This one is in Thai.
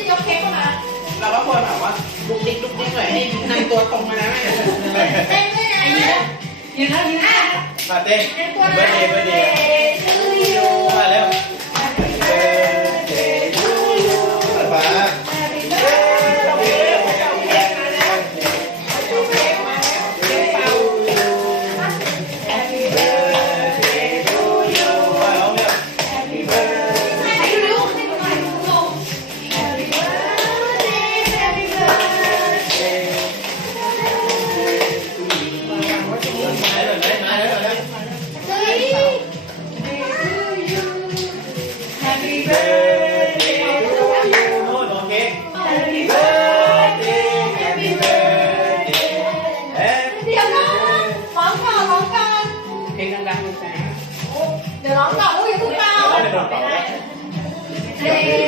ะยกเค้กมาเราก็ควรแบบว่าลุกนิกลุกนิกหน่อยให้ในตัวตรงมานะแม่เต้นได้วยนะยืนี่ยวยืดแล้วมาเต้นเบิร์ดเดย์เบิร์ดเดย์ เพลงดังๆเดี๋ยวร้องต่อลูกอย่าเพิ่งเป้าเดี๋ด้